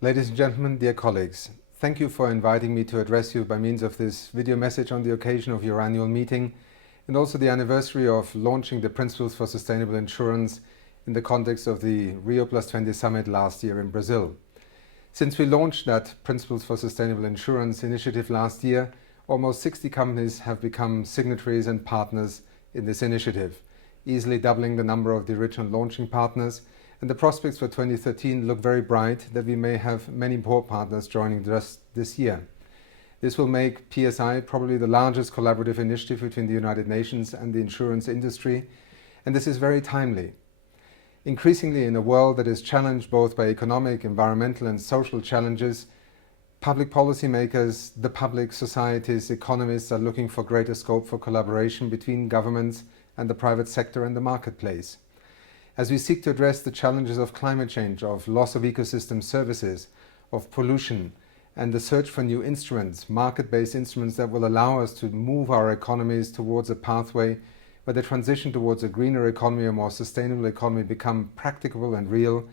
Ladies and gentlemen, dear colleagues, thank you for inviting me to address you by means of this video message on the occasion of your annual meeting and also the anniversary of launching the Principles for Sustainable Insurance in the context of the Rio+20 summit last year in Brazil. Since we launched that Principles for Sustainable Insurance initiative last year, almost 60 companies have become signatories and partners in this initiative, easily doubling the number of the original launching partners, and the prospects for 2013 look very bright that we may have many more partners joining us this year. This will make PSI probably the largest collaborative initiative between the United Nations and the insurance industry, and this is very timely. Increasingly, in a world that is challenged both by economic, environmental and social challenges, public policymakers, the public, societies, economists are looking for greater scope for collaboration between governments and the private sector and the marketplace. As we seek to address the challenges of climate change, of loss of ecosystem services, of pollution, and the search for new instruments, market-based instruments that will allow us to move our economies towards a pathway where the transition towards a greener economy, a more sustainable economy become practicable and real,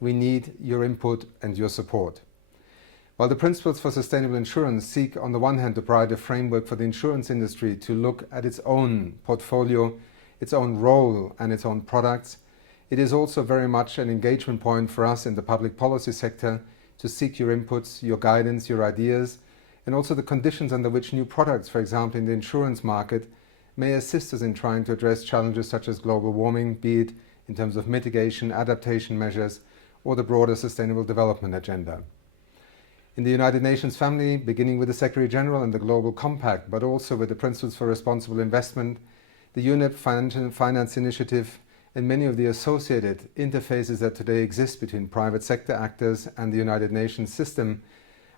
we need your input and your support. While the Principles for Sustainable Insurance seek on the one hand to provide a framework for the insurance industry to look at its own portfolio, its own role and its own products, it is also very much an engagement point for us in the public policy sector to seek your inputs, your guidance, your ideas, and also the conditions under which new products, for example in the insurance market, may assist us in trying to address challenges such as global warming, be it in terms of mitigation, adaptation measures, or the broader sustainable development agenda. In the United Nations family, beginning with the Secretary General and the Global Compact, but also with the Principles for Responsible Investment, the UNEP Finance Initiative, and many of the associated interfaces that today exist between private sector actors and the United Nations system,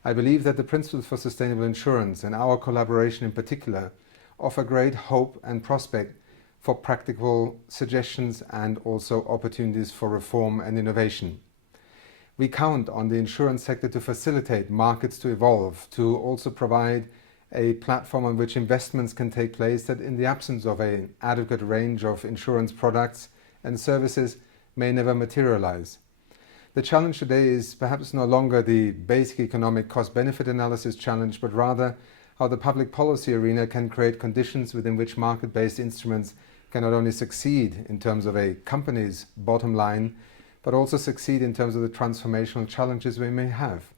I believe that the Principles for Sustainable Insurance and our collaboration in particular offer great hope and prospect for practical suggestions and also opportunities for reform and innovation. We count on the insurance sector to facilitate markets to evolve, to also provide a platform on which investments can take place that in the absence of an adequate range of insurance products and services may never materialize. The challenge today is perhaps no longer the basic economic cost-benefit analysis challenge, but rather how the public policy arena can create conditions within which market-based instruments can not only succeed in terms of a company's bottom line, but also succeed in terms of the transformational challenges we may have,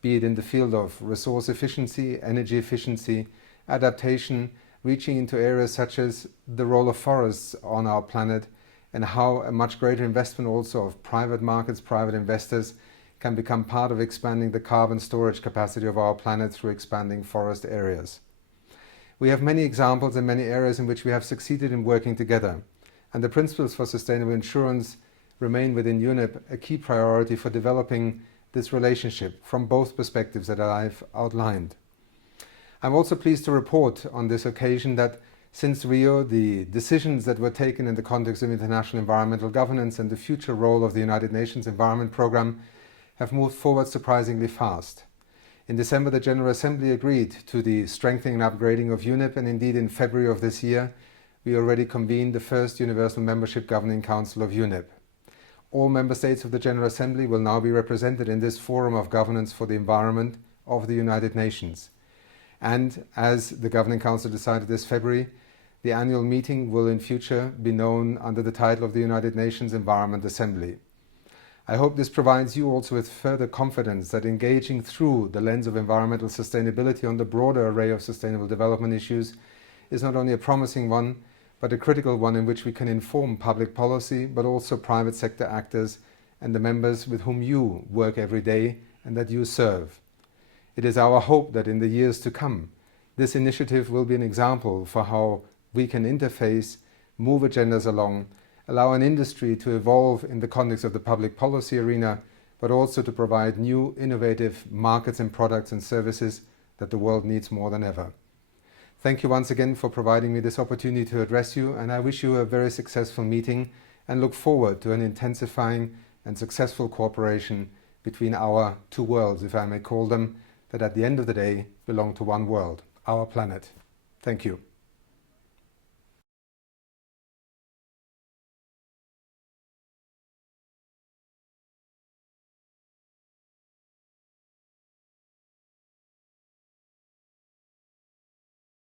be it in the field of resource efficiency, energy efficiency, adaptation, reaching into areas such as the role of forests on our planet, and how a much greater investment also of private markets, private investors, can become part of expanding the carbon storage capacity of our planet through expanding forest areas. We have many examples in many areas in which we have succeeded in working together, and the Principles for Sustainable Insurance remain within UNEP a key priority for developing this relationship from both perspectives that I've outlined. I'm also pleased to report on this occasion that since Rio, the decisions that were taken in the context of international environmental governance and the future role of the United Nations Environment Programme have moved forward surprisingly fast. In December, the General Assembly agreed to the strengthening and upgrading of UNEP, and indeed in February of this year, we already convened the first Universal Membership Governing Council of UNEP. All member states of the General Assembly will now be represented in this forum of governance for the environment of the United Nations. And as the Governing Council decided this February, the annual meeting will in future be known under the title of the United Nations Environment Assembly. I hope this provides you also with further confidence that engaging through the lens of environmental sustainability on the broader array of sustainable development issues is not only a promising one, but a critical one in which we can inform public policy, but also private sector actors and the members with whom you work every day and that you serve. It is our hope that in the years to come, this initiative will be an example for how we can interface, move agendas along, allow an industry to evolve in the context of the public policy arena, but also to provide new innovative markets and products and services that the world needs more than ever. Thank you once again for providing me this opportunity to address you, and I wish you a very successful meeting and look forward to an intensifying and successful cooperation between our two worlds, if I may call them, that at the end of the day belong to one world, our planet. Thank you.